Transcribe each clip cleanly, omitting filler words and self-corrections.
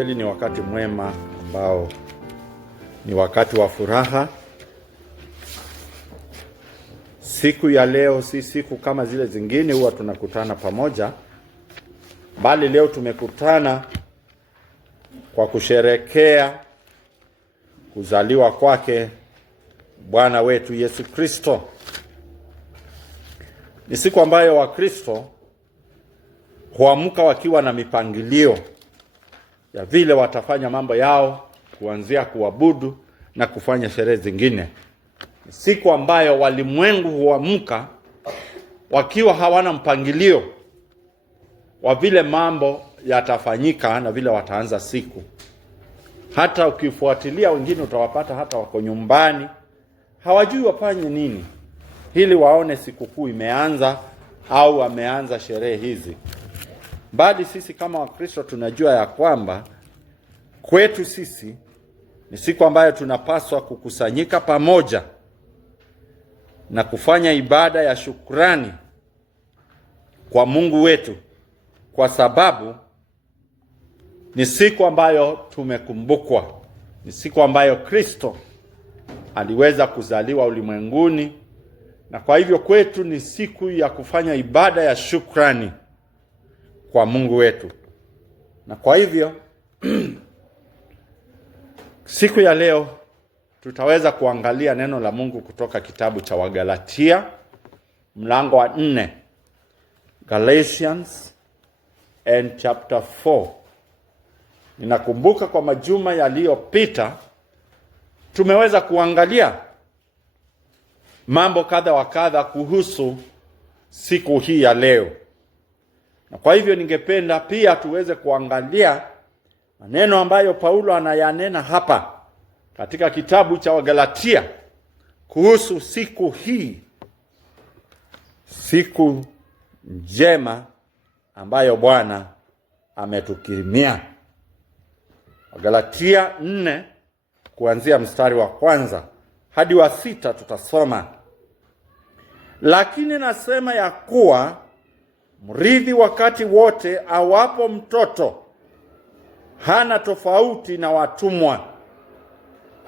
kweli ni wakati mwema ambao ni wakati wa furaha. Siku ya leo si siku kama zile zingine huwa tunakutana pamoja, bali leo tumekutana kwa kusherekea kuzaliwa kwake Bwana wetu Yesu Kristo. Ni siku ambayo Wakristo huamka wakiwa na mipangilio ya vile watafanya mambo yao, kuanzia kuabudu na kufanya sherehe zingine. Ni siku ambayo walimwengu huamka wakiwa hawana mpangilio wa vile mambo yatafanyika na vile wataanza siku. Hata ukifuatilia wengine utawapata hata wako nyumbani, hawajui wafanye nini ili waone sikukuu imeanza au wameanza sherehe hizi. Bali sisi kama Wakristo tunajua ya kwamba kwetu sisi ni siku ambayo tunapaswa kukusanyika pamoja na kufanya ibada ya shukrani kwa Mungu wetu, kwa sababu ni siku ambayo tumekumbukwa. Ni siku ambayo Kristo aliweza kuzaliwa ulimwenguni, na kwa hivyo kwetu ni siku ya kufanya ibada ya shukrani kwa Mungu wetu. Na kwa hivyo siku ya leo tutaweza kuangalia neno la Mungu kutoka kitabu cha Wagalatia mlango wa 4. Galatians and chapter 4. Ninakumbuka kwa majuma yaliyopita tumeweza kuangalia mambo kadha wa kadha kuhusu siku hii ya leo. Na kwa hivyo ningependa pia tuweze kuangalia maneno ambayo Paulo anayanena hapa katika kitabu cha Wagalatia kuhusu siku hii, siku njema ambayo Bwana ametukirimia. Wagalatia 4 kuanzia mstari wa 1 hadi wa 6 tutasoma. Lakini nasema ya kuwa mrithi wakati wote awapo mtoto hana tofauti na watumwa,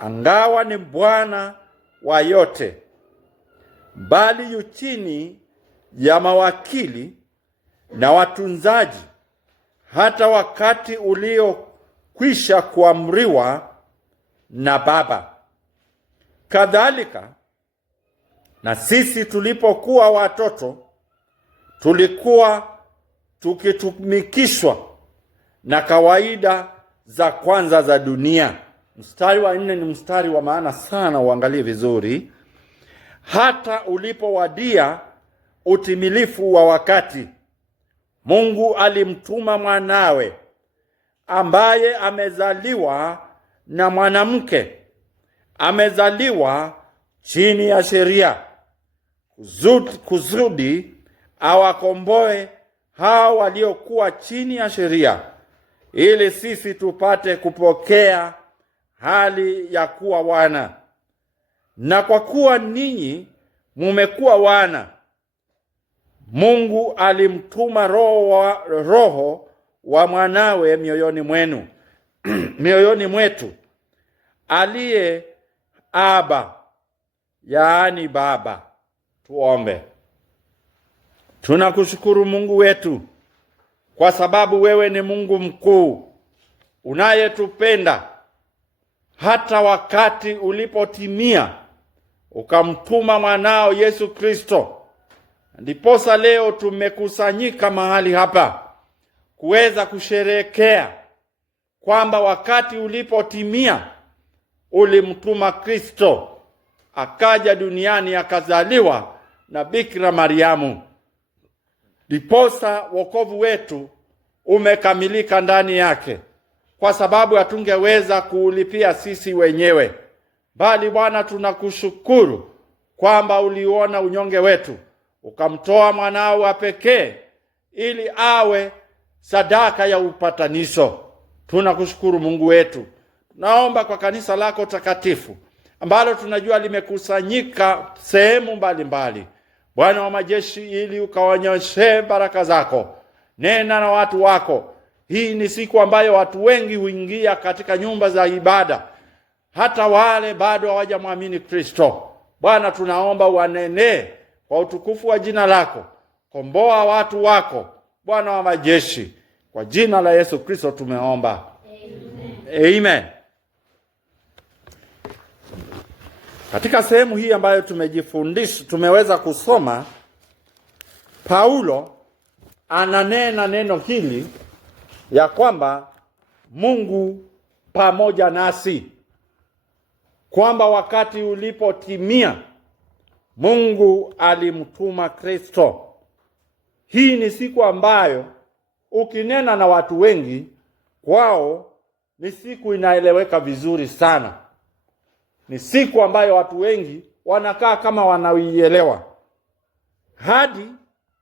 angawa ni bwana wa yote, bali yu chini ya mawakili na watunzaji, hata wakati uliokwisha kuamriwa na Baba. Kadhalika na sisi tulipokuwa watoto tulikuwa tukitumikishwa na kawaida za kwanza za dunia. Mstari wa 4 ni mstari wa maana sana, uangalie vizuri. Hata ulipowadia utimilifu wa wakati, Mungu alimtuma mwanawe, ambaye amezaliwa na mwanamke, amezaliwa chini ya sheria, kusudi awakomboe hao waliokuwa chini ya sheria, ili sisi tupate kupokea hali ya kuwa wana. Na kwa kuwa ninyi mumekuwa wana, Mungu alimtuma roho wa mwanawe mioyoni mwenu mioyoni mwetu, aliye Aba, yaani Baba. Tuombe. Tunakushukuru Mungu wetu kwa sababu wewe ni Mungu mkuu unayetupenda, hata wakati ulipotimia ukamtuma mwanao Yesu Kristo. Ndiposa leo tumekusanyika mahali hapa kuweza kusherehekea kwamba wakati ulipotimia ulimtuma Kristo, akaja duniani, akazaliwa na Bikira Mariamu. Ndiposa wokovu wetu umekamilika ndani yake, kwa sababu hatungeweza kuulipia sisi wenyewe. Bali Bwana, tunakushukuru kwamba uliona unyonge wetu, ukamtoa mwanao wa pekee ili awe sadaka ya upatanisho. Tunakushukuru Mungu wetu. Tunaomba kwa kanisa lako takatifu ambalo tunajua limekusanyika sehemu mbalimbali, Bwana wa majeshi, ili ukawanyoshe baraka zako. Nena na watu wako Hii ni siku ambayo watu wengi huingia katika nyumba za ibada, hata wale bado hawajamwamini Kristo. Bwana, tunaomba wanenee kwa utukufu wa jina lako. Komboa watu wako, Bwana wa majeshi. Kwa jina la Yesu Kristo tumeomba. Amen. Amen. Katika sehemu hii ambayo tumeweza kusoma, Paulo ananena neno hili ya kwamba Mungu pamoja nasi, kwamba wakati ulipotimia Mungu alimtuma Kristo. Hii ni siku ambayo ukinena na watu wengi, kwao ni siku inaeleweka vizuri sana. Ni siku ambayo watu wengi wanakaa kama wanaielewa, hadi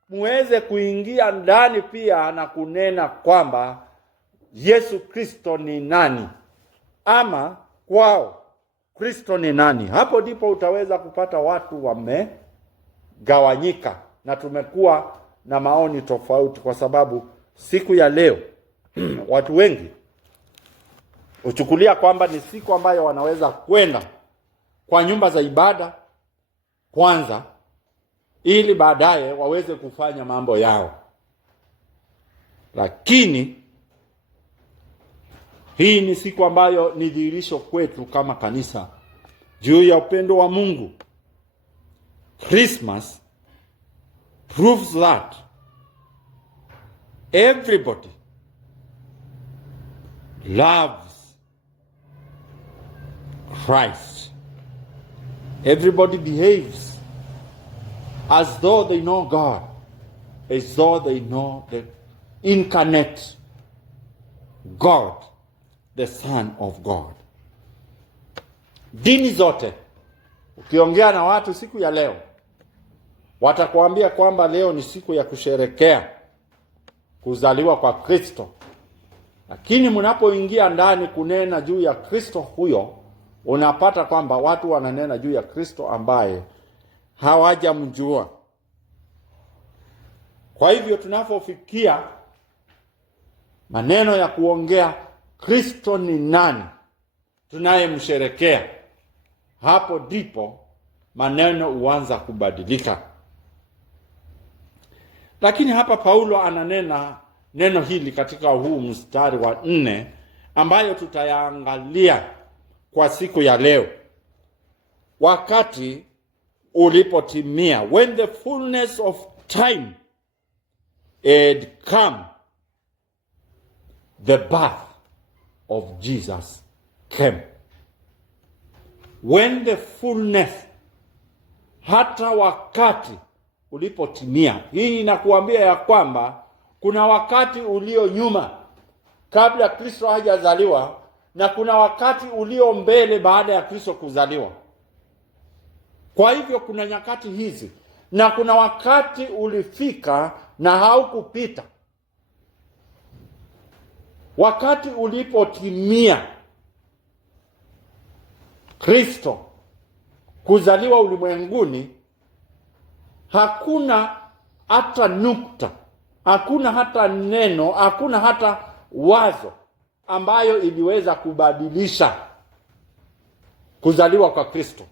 muweze kuingia ndani pia na kunena kwamba Yesu Kristo ni nani, ama kwao Kristo ni nani. Hapo ndipo utaweza kupata watu wamegawanyika, na tumekuwa na maoni tofauti, kwa sababu siku ya leo watu wengi huchukulia kwamba ni siku ambayo wanaweza kwenda kwa nyumba za ibada kwanza, ili baadaye waweze kufanya mambo yao. Lakini hii ni siku ambayo ni dhihirisho kwetu kama kanisa juu ya upendo wa Mungu. Christmas proves that everybody loves Christ. Everybody behaves as though they know God, as though they know the incarnate God, the Son of God. Dini zote, ukiongea na watu siku ya leo, watakuambia kwamba leo ni siku ya kusherekea kuzaliwa kwa Kristo. Lakini mnapoingia ndani kunena juu ya Kristo huyo, unapata kwamba watu wananena juu ya Kristo ambaye hawajamjua. Kwa hivyo tunapofikia maneno ya kuongea Kristo ni nani tunayemsherekea, hapo ndipo maneno huanza kubadilika. Lakini hapa Paulo ananena neno hili katika huu mstari wa 4 ambayo tutayaangalia kwa siku ya leo. Wakati ulipotimia, when the fullness of time had come, the birth of Jesus came. When the fullness, hata wakati ulipotimia. Hii inakuambia ya kwamba kuna wakati ulio nyuma kabla Kristo hajazaliwa, na kuna wakati ulio mbele baada ya Kristo kuzaliwa. Kwa hivyo kuna nyakati hizi, na kuna wakati ulifika na haukupita. Wakati ulipotimia Kristo kuzaliwa ulimwenguni, hakuna hata nukta, hakuna hata neno, hakuna hata wazo ambayo iliweza kubadilisha kuzaliwa kwa Kristo.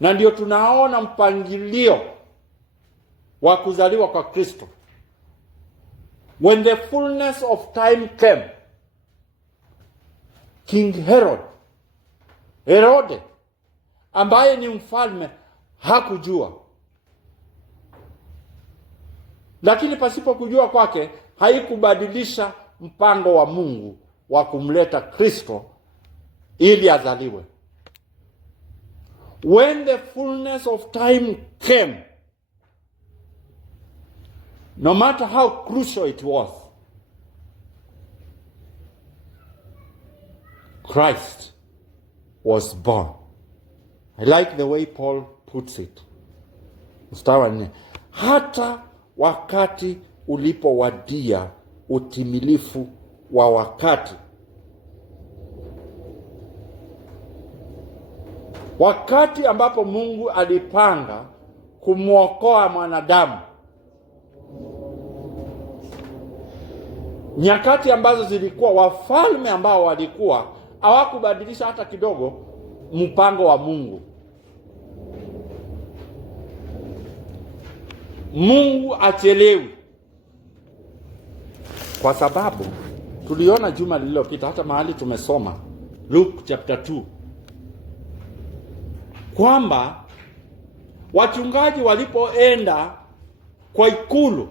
Na ndio tunaona mpangilio wa kuzaliwa kwa Kristo. When the fullness of time came, King Herode ambaye ni mfalme hakujua. Lakini pasipo kujua kwake haikubadilisha mpango wa Mungu wa kumleta Kristo ili azaliwe. When the fullness of time came, no matter how crucial it was, Christ was born. I like the way Paul puts it. Mstari wa 4. Hata wakati ulipowadia utimilifu wa wakati. Wakati ambapo Mungu alipanga kumwokoa mwanadamu, nyakati ambazo zilikuwa wafalme ambao walikuwa hawakubadilisha hata kidogo mpango wa Mungu. Mungu achelewi, kwa sababu tuliona juma lililopita, hata mahali tumesoma Luke chapter 2, kwamba wachungaji walipoenda kwa ikulu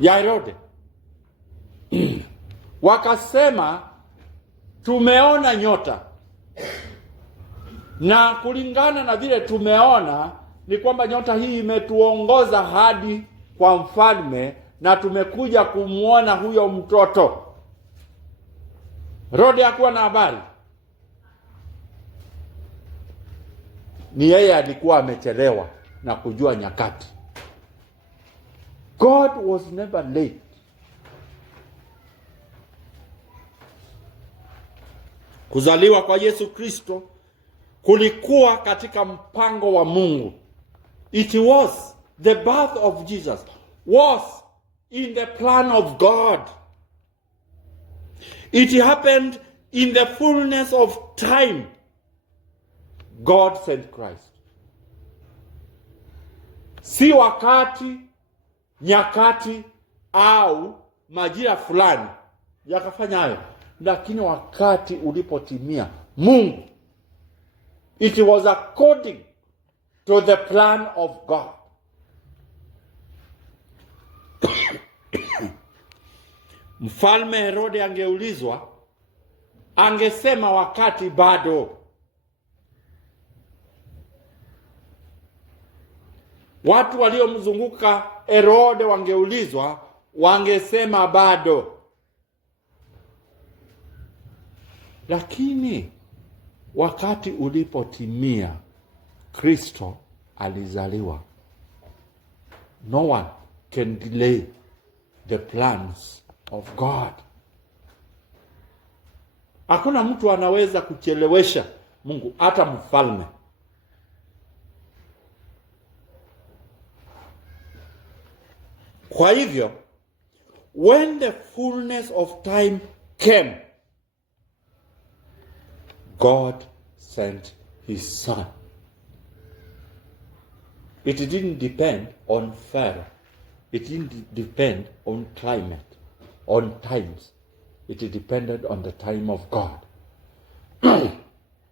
ya Herode wakasema, tumeona nyota, na kulingana na vile tumeona ni kwamba nyota hii imetuongoza hadi kwa mfalme na tumekuja kumwona huyo mtoto. Herode hakuwa na habari, ni yeye alikuwa amechelewa na kujua nyakati. God was never late. Kuzaliwa kwa Yesu Kristo kulikuwa katika mpango wa Mungu. It was, the birth of Jesus was in the plan of God. It happened in the fullness of time. God sent Christ. Si wakati, nyakati au majira fulani yakafanya hayo, lakini wakati ulipotimia Mungu, it was according to the plan of God. Mfalme Herode angeulizwa, angesema wakati bado. Watu waliomzunguka Herode wangeulizwa, wangesema bado. Lakini wakati ulipotimia, Kristo alizaliwa. No one can delay the plans of God. Hakuna mtu anaweza kuchelewesha Mungu, hata mfalme. Kwa hivyo, when the fullness of time came, God sent his son. It didn't depend on Pharaoh. It didn't depend on climate, on times. It depended on the time of God.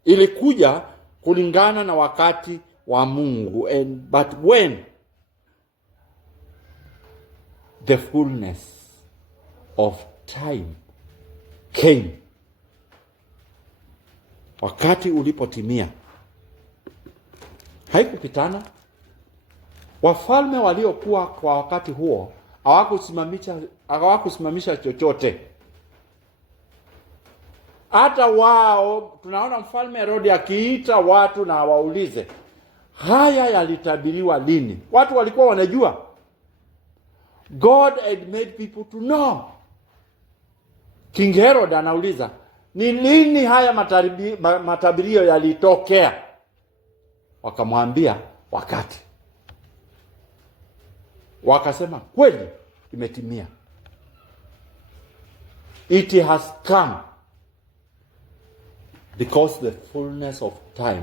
Ilikuja kulingana na wakati wa Mungu. But when the fullness of time came, wakati ulipotimia, haikupitana. Wafalme waliokuwa kwa wakati huo hawakusimamisha chochote. Hata wao, tunaona mfalme Herode akiita watu na waulize, haya yalitabiriwa lini? Watu walikuwa wanajua. God had made people to know. King Herod anauliza, ni lini haya matabirio yalitokea? Wakamwambia wakati. Wakasema kweli imetimia. It has come because the fullness of time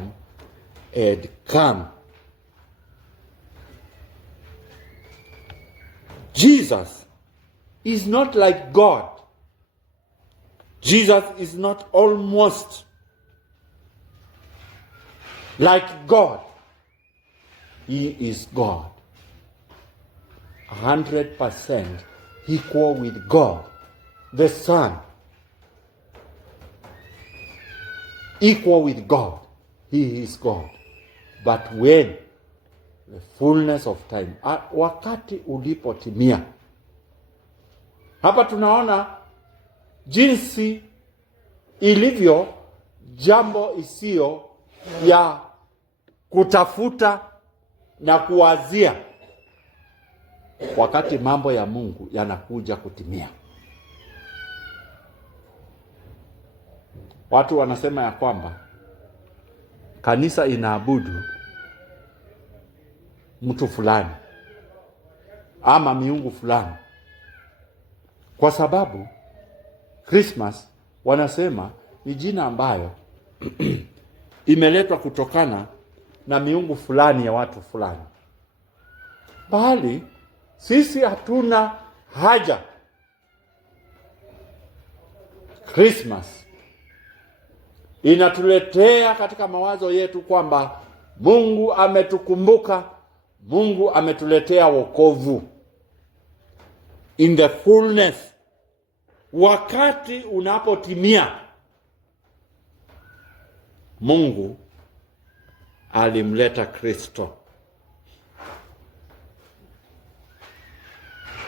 had come. Jesus is not like God. Jesus is not almost like God. He is God. 100% equal with God. The Son. Equal with God. He is God. But when the fullness of time, wakati ulipotimia. Hapa tunaona jinsi ilivyo jambo isiyo ya kutafuta na kuwazia, wakati mambo ya Mungu yanakuja kutimia. Watu wanasema ya kwamba kanisa inaabudu mtu fulani ama miungu fulani. Kwa sababu Christmas wanasema ni jina ambayo imeletwa kutokana na miungu fulani ya watu fulani. Bali sisi hatuna haja. Christmas inatuletea katika mawazo yetu kwamba Mungu ametukumbuka, Mungu ametuletea wokovu. In the fullness, wakati unapotimia, Mungu alimleta Kristo.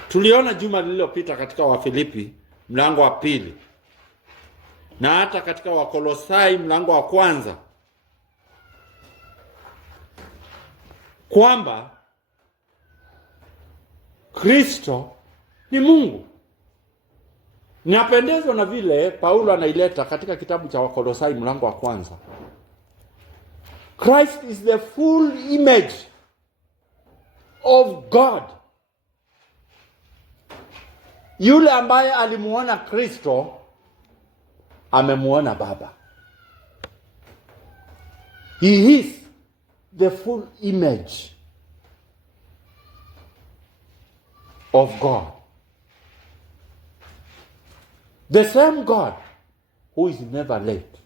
Tuliona juma lililopita katika Wafilipi mlango wa 2 na hata katika Wakolosai mlango wa 1 kwamba Kristo ni Mungu. Ninapendezwa na vile Paulo anaileta katika kitabu cha Wakolosai mlango wa 1. Christ is the full image of God. Yule ambaye alimuona Kristo amemuona Baba. He is the full image of God. The same God who is never late.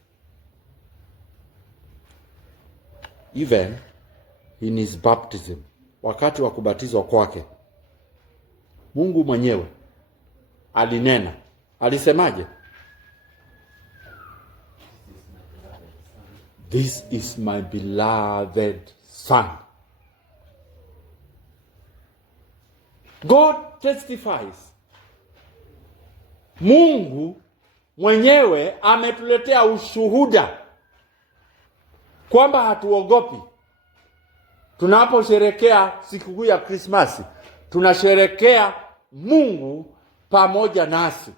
Even in his baptism, wakati wa kubatizwa kwake, Mungu mwenyewe alinena. Alisemaje? This is my beloved son. God testifies. Mungu mwenyewe ametuletea ushuhuda kwamba hatuogopi. Tunaposherekea sikukuu ya Krismasi, tunasherekea Mungu pamoja nasi.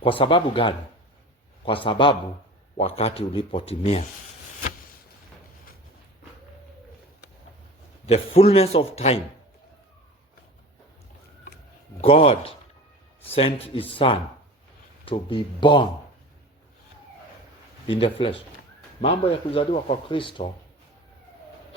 Kwa sababu gani? Kwa sababu wakati ulipotimia, the fullness of time, God sent his son to be born in the flesh. Mambo ya kuzaliwa kwa Kristo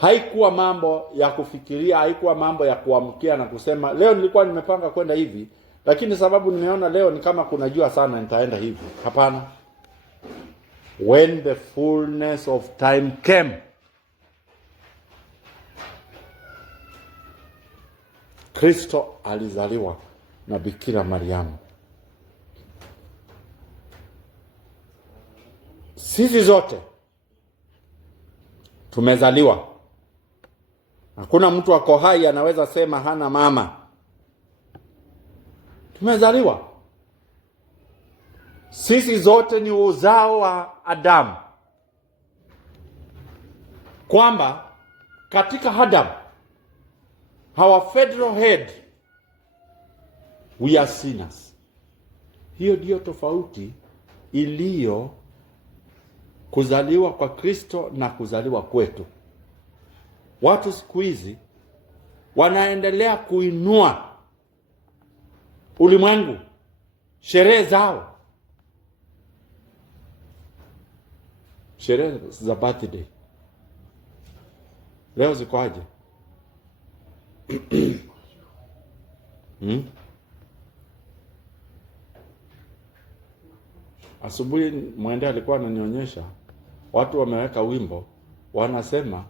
haikuwa mambo ya kufikiria, haikuwa mambo ya kuamkia na kusema leo nilikuwa nimepanga kwenda hivi, lakini sababu nimeona leo ni kama kuna jua sana nitaenda hivi. Hapana. When the fullness of time came, Kristo alizaliwa na Bikira Mariamu. Sisi zote tumezaliwa. Hakuna mtu ako hai anaweza sema hana mama. Tumezaliwa. Sisi zote ni uzao wa Adamu. Kwamba katika Adam, our federal head, we are sinners. Hiyo ndio tofauti iliyo kuzaliwa kwa Kristo na kuzaliwa kwetu. Watu siku hizi wanaendelea kuinua ulimwengu, sherehe zao, sherehe za birthday. Leo ziko aje? Asubuhi mwende alikuwa ananionyesha watu wameweka wimbo, wanasema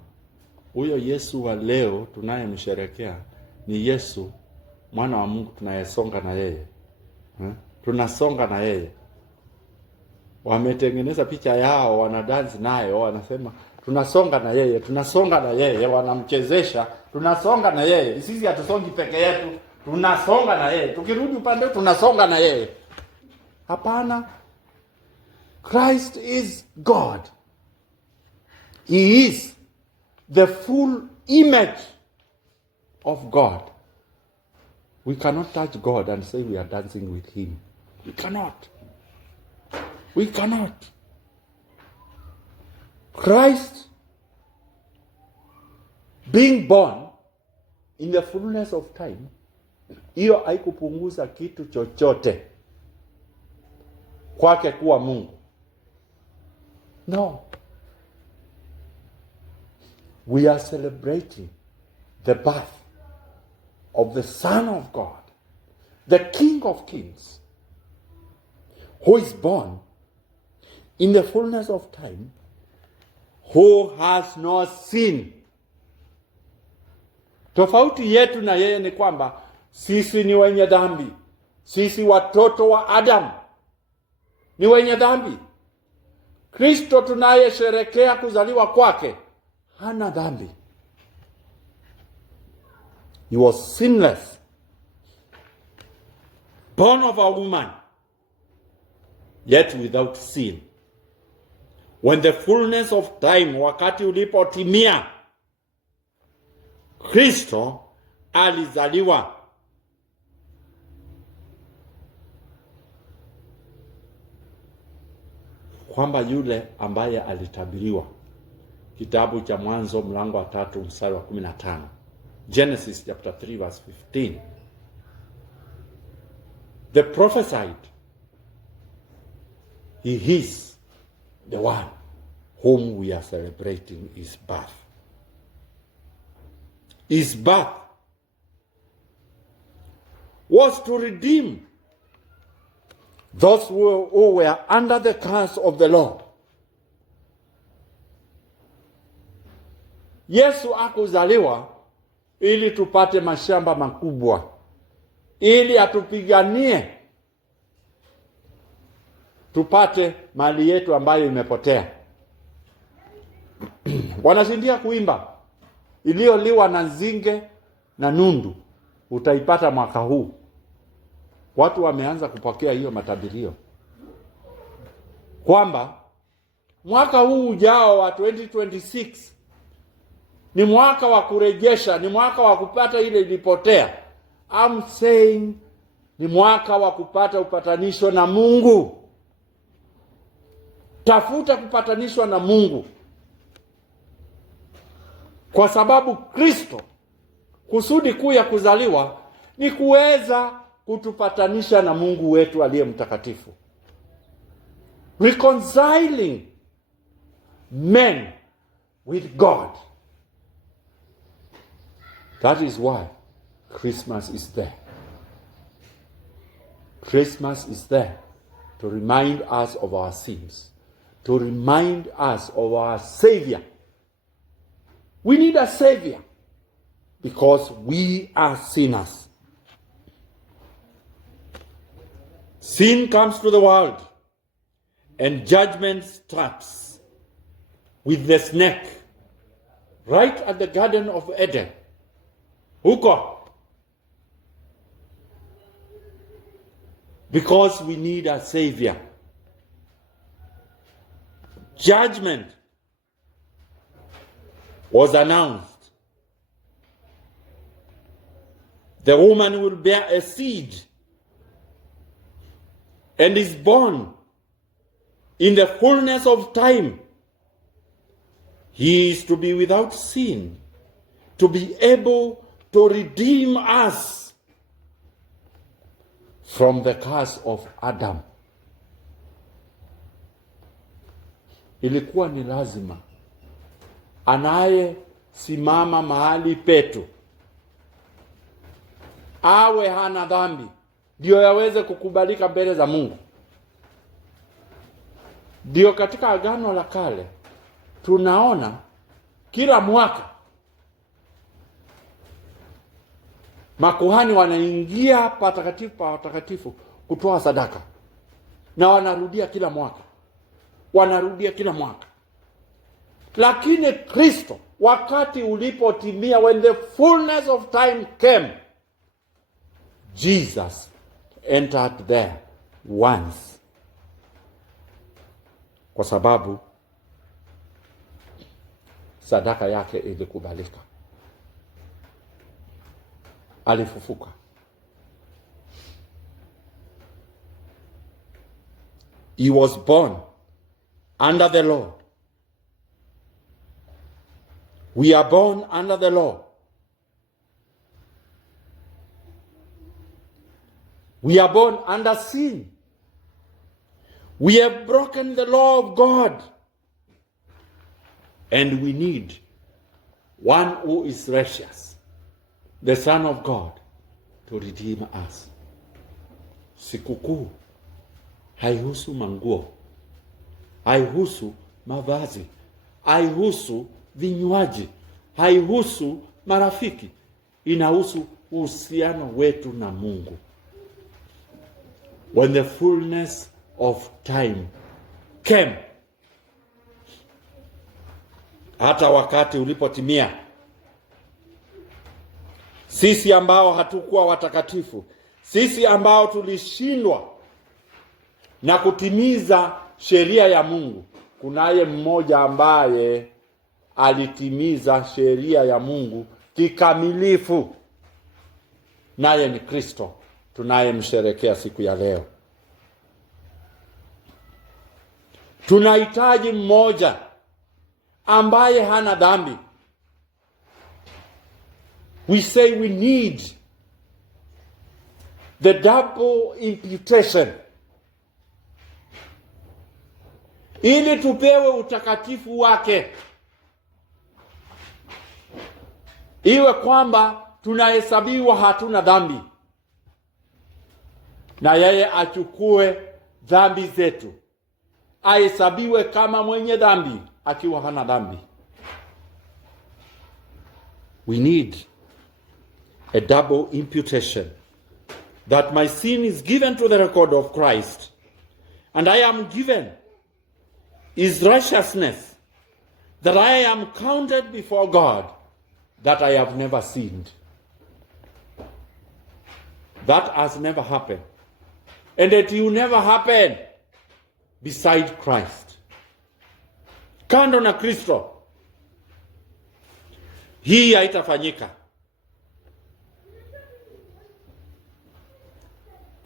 huyo Yesu wa leo tunayemsherekea ni Yesu mwana wa Mungu tunayesonga na yeye. Tunasonga na yeye. Wametengeneza picha yao, wanadansi nayo, wanasema tunasonga na yeye, tunasonga na yeye, wanamchezesha, tunasonga na yeye. Sisi hatusongi peke yetu, tunasonga na yeye. Tukirudi upande tunasonga na yeye. Hapana. Christ is God. He is the full image of God. We cannot touch God and say we are dancing with him. We cannot. We cannot. Christ being born in the fullness of time hiyo haikupunguza kitu chochote kwake kuwa Mungu. No. We are celebrating the birth of the Son of God, the King of Kings, who is born in the fullness of time, who has no sin. Tofauti yetu na yeye ni kwamba sisi ni wenye dhambi. Sisi watoto wa Adam ni wenye dhambi. Kristo tunayesherekea kuzaliwa kwake hana dhambi. He was sinless, born of a woman, yet without sin. When the fullness of time, wakati ulipotimia, Kristo alizaliwa. Kwamba yule ambaye alitabiriwa, kitabu cha Mwanzo mlango wa 3 mstari wa 15, Genesis chapter 3 verse 15, the prophesied, he is the one whom we are celebrating his birth. His birth was to redeem those who were under the curse of the law. Yesu akuzaliwa ili tupate mashamba makubwa, ili atupiganie tupate mali yetu ambayo imepotea. Wanashindia kuimba, iliyoliwa na nzige na nundu utaipata mwaka huu. Watu wameanza kupokea hiyo matabirio kwamba mwaka huu ujao wa 2026 ni mwaka wa kurejesha, ni mwaka wa kupata ile ilipotea. I'm saying ni mwaka wa kupata upatanisho na Mungu. Tafuta kupatanishwa na Mungu, kwa sababu Kristo, kusudi kuu ya kuzaliwa ni kuweza kutupatanisha na Mungu wetu aliye mtakatifu. Reconciling men with God. That is why Christmas is there. Christmas is there to remind us of our sins, to remind us of our Savior. We need a Savior because we are sinners. Sin comes to the world and judgment starts with the snake right at the Garden of Eden. Huko. Because we need a Savior. Judgment was announced. The woman will bear a seed and is born in the fullness of time. He is to be without sin, to be able to redeem us from the curse of Adam. Ilikuwa ni lazima anayesimama mahali petu awe hana dhambi ndio yaweze kukubalika mbele za Mungu. Ndio katika Agano la Kale tunaona kila mwaka makuhani wanaingia patakatifu kutoa sadaka, na wanarudia kila mwaka. Lakini Kristo wakati ulipotimia, when the fullness of time came, Jesus entered there once, kwa sababu sadaka yake ilikubalika. Alifufuka. He was born under the law. We are born under the law. We are born under sin. We have broken the law of God. And we need one who is righteous, the Son of God, to redeem us. Sikukuu haihusu manguo, haihusu mavazi, haihusu vinywaji, haihusu marafiki. Inahusu uhusiano wetu na Mungu. When the fullness of time came, hata wakati ulipotimia, sisi ambao hatukuwa watakatifu, sisi ambao tulishindwa na kutimiza sheria ya Mungu, kunaye mmoja ambaye alitimiza sheria ya Mungu kikamilifu, naye ni Kristo tunayemsherekea siku ya leo. Tunahitaji mmoja ambaye hana dhambi. We say we need the double imputation, ili tupewe utakatifu wake, iwe kwamba tunahesabiwa hatuna dhambi, na yeye achukue dhambi zetu, ahesabiwe kama mwenye dhambi akiwa hana dhambi. We need a double imputation, that my sin is given to the record of Christ, and I am given his righteousness, that I am counted before God, that I have never sinned. That has never happened, and it will never happen beside Christ. Kando na Kristo, hii haitafanyika.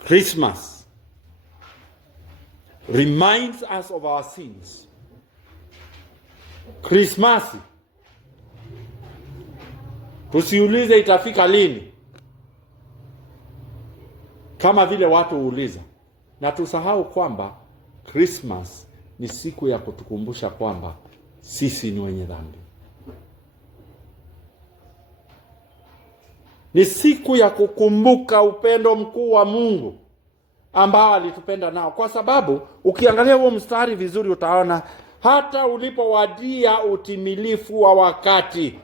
Christmas reminds us of our sins. Christmas, tusiulize itafika lini, kama vile watu huuliza, na tusahau kwamba Christmas ni siku ya kutukumbusha kwamba sisi ni wenye dhambi. Ni siku ya kukumbuka upendo mkuu wa Mungu ambao alitupenda nao, kwa sababu ukiangalia huo mstari vizuri utaona hata ulipowadia utimilifu wa wakati.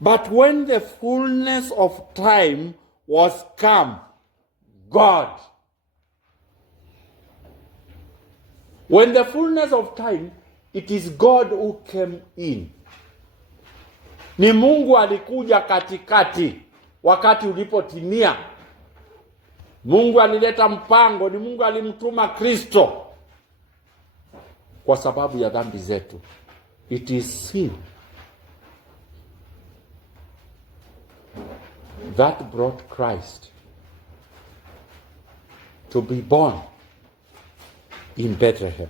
But when the fullness of time was come, God. When the fullness of time, it is God who came in. Ni Mungu alikuja katikati wakati ulipotimia. Mungu alileta mpango, ni Mungu alimtuma Kristo kwa sababu ya dhambi zetu. It is sin that brought Christ to be born in Bethlehem.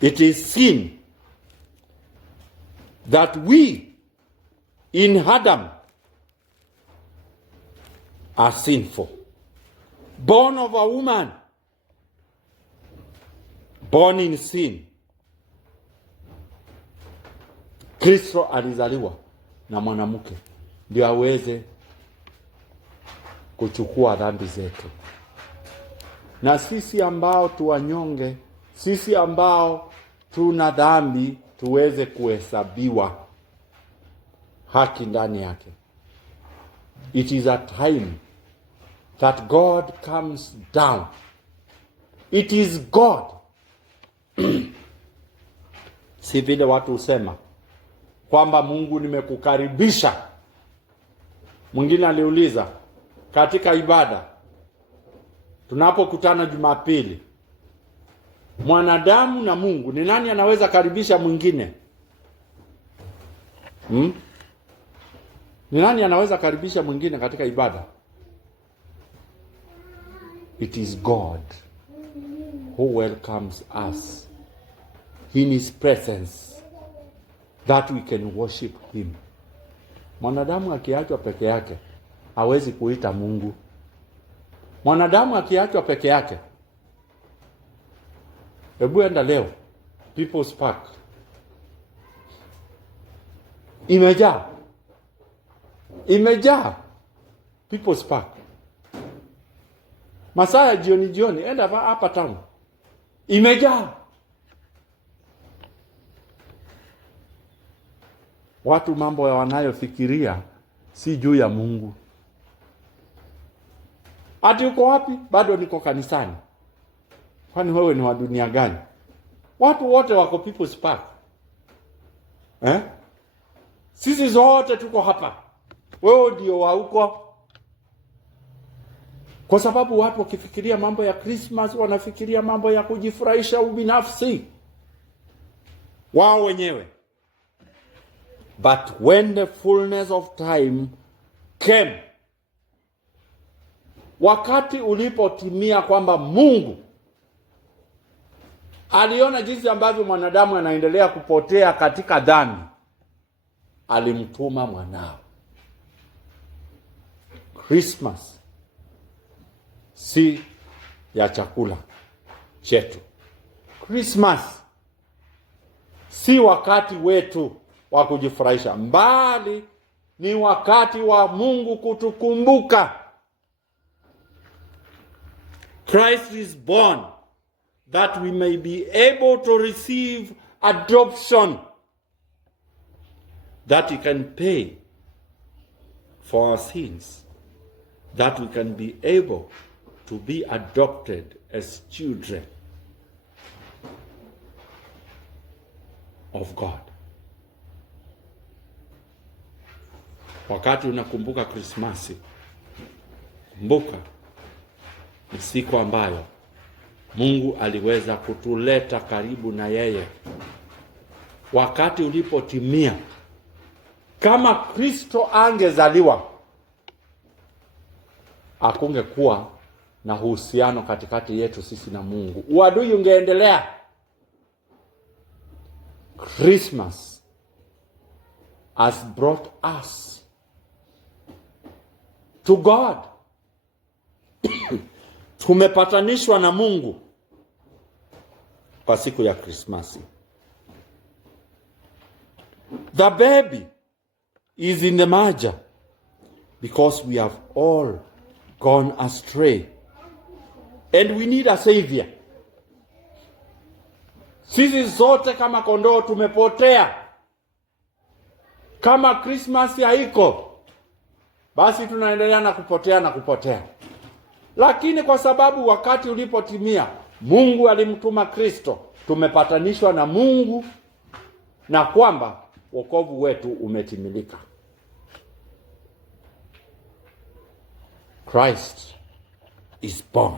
It is sin that we in Adam are sinful. Born of a woman, born in sin. Kristo alizaliwa na mwanamke ndio aweze kuchukua dhambi zetu. Na sisi ambao tuwanyonge, sisi ambao tuna dhambi, tuweze kuhesabiwa haki ndani yake. It is a time that God comes down. It is God. Si vile watu husema kwamba Mungu nimekukaribisha. Mwingine aliuliza katika ibada tunapokutana Jumapili, mwanadamu na Mungu, ni nani anaweza karibisha mwingine? Ni nani anaweza karibisha mwingine katika ibada? It is God who welcomes us in his presence, that we can worship him Mwanadamu akiachwa peke yake hawezi kuita Mungu. Mwanadamu akiachwa peke yake, hebu enda leo People's Park, imejaa People's Park. Masaa ya jioni, enda hapa town, imejaa. Watu mambo wanayofikiria si juu ya Mungu. Ati uko wapi? Bado niko kanisani. Kwani wewe ni wa dunia gani? Watu wote wako People's Park. Sisi zote tuko hapa. Wewe ndio wa huko. Kwa sababu watu wakifikiria mambo ya Christmas wanafikiria mambo ya kujifurahisha ubinafsi wao wenyewe. But when the fullness of time came, wakati ulipotimia kwamba Mungu aliona jinsi ambavyo mwanadamu anaendelea kupotea katika dhambi, alimtuma mwanao. Christmas si ya chakula chetu. Christmas si wakati wetu wa kujifurahisha, mbali ni wakati wa Mungu kutukumbuka. Christ is born that we may be able to receive adoption, that he can pay for our sins, that we can be able to be adopted as children of God. Wakati unakumbuka Krismasi, kumbuka ni siku ambayo Mungu aliweza kutuleta karibu na yeye. Wakati ulipotimia, kama Kristo angezaliwa, hakungekuwa na uhusiano katikati yetu sisi na Mungu. Uadui ungeendelea. Christmas has brought us to God. Tumepatanishwa na Mungu kwa siku ya Krismasi. The baby is in the manger because we have all gone astray and we need a savior. Sisi zote kama kondoo tumepotea. Kama Krismasi haiko, basi tunaendelea na kupotea. Lakini kwa sababu wakati ulipotimia, Mungu alimtuma Kristo, tumepatanishwa na Mungu, na kwamba wokovu wetu umetimilika. Christ is born.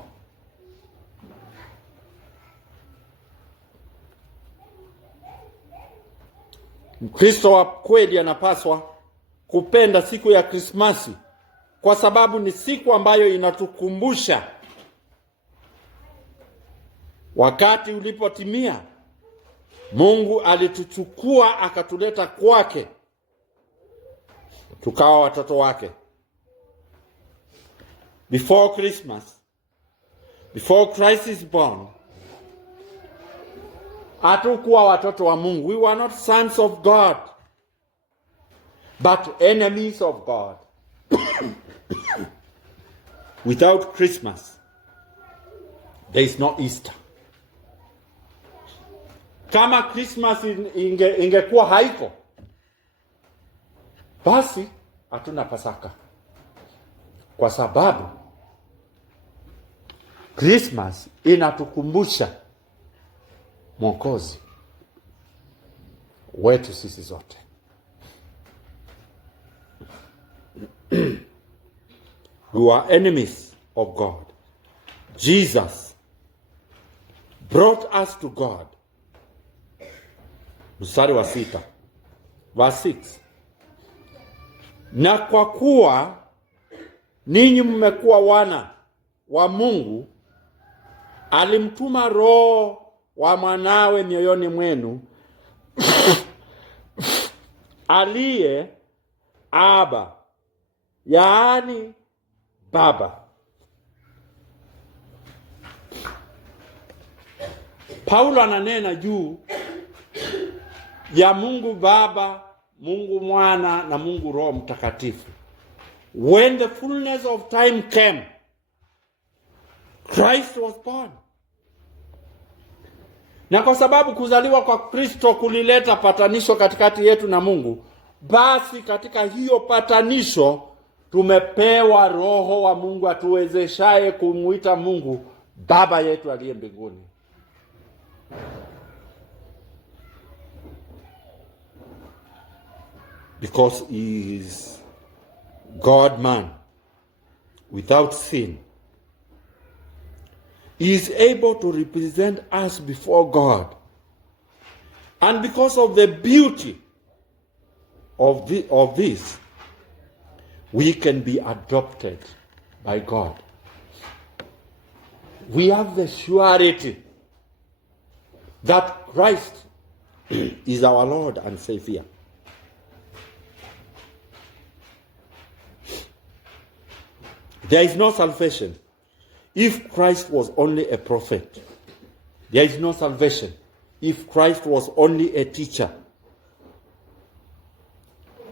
Mkristo wa kweli anapaswa kupenda siku ya Krismasi kwa sababu ni siku ambayo inatukumbusha wakati ulipotimia, Mungu alituchukua akatuleta kwake, tukawa watoto wake. Before Christmas, before Christ is born, hatukuwa watoto wa Mungu. We were not sons of God, but enemies of God. Without Christmas, there is no Easter. Kama Christmas ingekuwa haiko, basi hatuna Pasaka. Kwa sababu Christmas inatukumbusha Mwokozi wetu sisi zote. We are enemies of God. Jesus brought us to God. Mstari wa 6, verse 6. Na kwa kuwa ninyi mmekuwa wana wa Mungu, alimtuma Roho wa mwanawe mioyoni mwenu aliye Aba, yaani Baba. Paulo ananena juu ya Mungu Baba, Mungu Mwana na Mungu Roho Mtakatifu. When the fullness of time came, Christ was born. Na kwa sababu kuzaliwa kwa Kristo kulileta patanisho katikati yetu na Mungu, basi katika hiyo patanisho tumepewa Roho wa Mungu atuwezeshaye kumuita Mungu Baba yetu aliye mbinguni. Because he is God man without sin, he is able to represent us before God. And because of the beauty of this, we can be adopted by God. We have the surety that Christ is our Lord and Savior. There is no salvation if Christ was only a prophet. There is no salvation if Christ was only a teacher.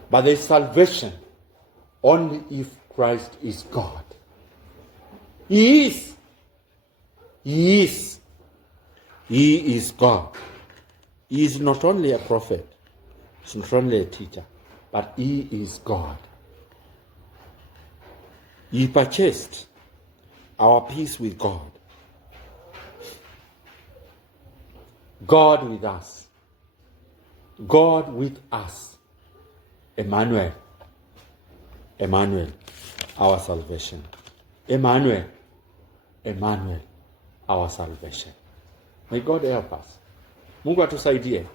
But there is salvation only if Christ is God. He is. He is. He is God. He is not only a prophet, he's not only a teacher, but he is God. He purchased our peace with God. God with us. God with us. Emmanuel. Emmanuel, our salvation. Emmanuel. Emmanuel, our salvation. May God help us. Mungu atusaidie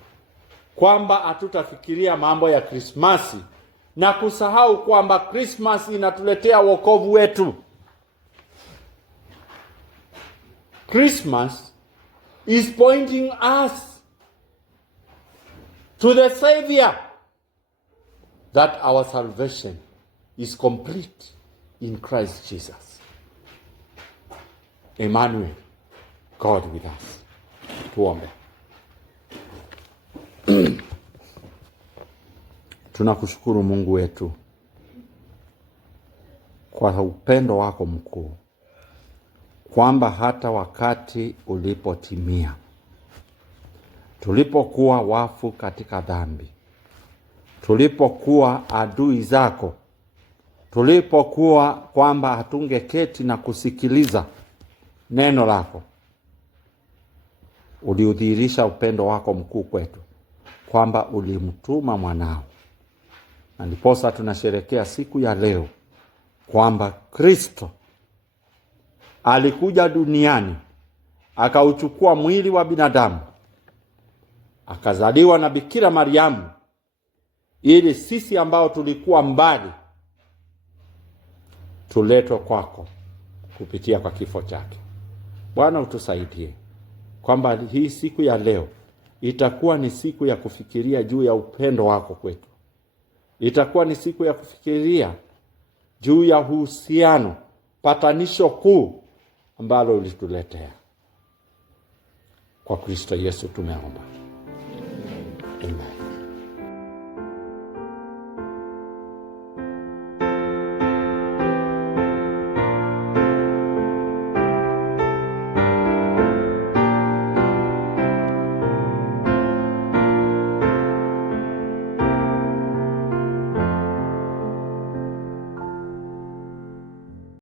kwamba hatutafikiria mambo ya Krismasi na kusahau kwamba Christmas inatuletea wokovu wetu. Christmas is pointing us to the Savior, that our salvation is complete in Christ Jesus. Emmanuel, God with us. Tuombe. Tunakushukuru Mungu wetu kwa upendo wako mkuu, kwamba hata wakati ulipotimia, tulipokuwa wafu katika dhambi, tulipokuwa adui zako, tulipokuwa kwamba hatungeketi na kusikiliza neno lako, uliudhihirisha upendo wako mkuu kwetu, kwamba ulimtuma mwanao. Na ndiposa tunasherehekea siku ya leo kwamba Kristo alikuja duniani, akauchukua mwili wa binadamu, akazaliwa na Bikira Mariamu, ili sisi ambao tulikuwa mbali tuletwe kwako kupitia kwa kifo chake. Bwana, utusaidie kwamba hii siku ya leo itakuwa ni siku ya kufikiria juu ya upendo wako kwetu. Itakuwa ni siku ya kufikiria juu ya uhusiano, patanisho kuu ambalo ulituletea. Kwa Kristo Yesu tumeomba. Amen.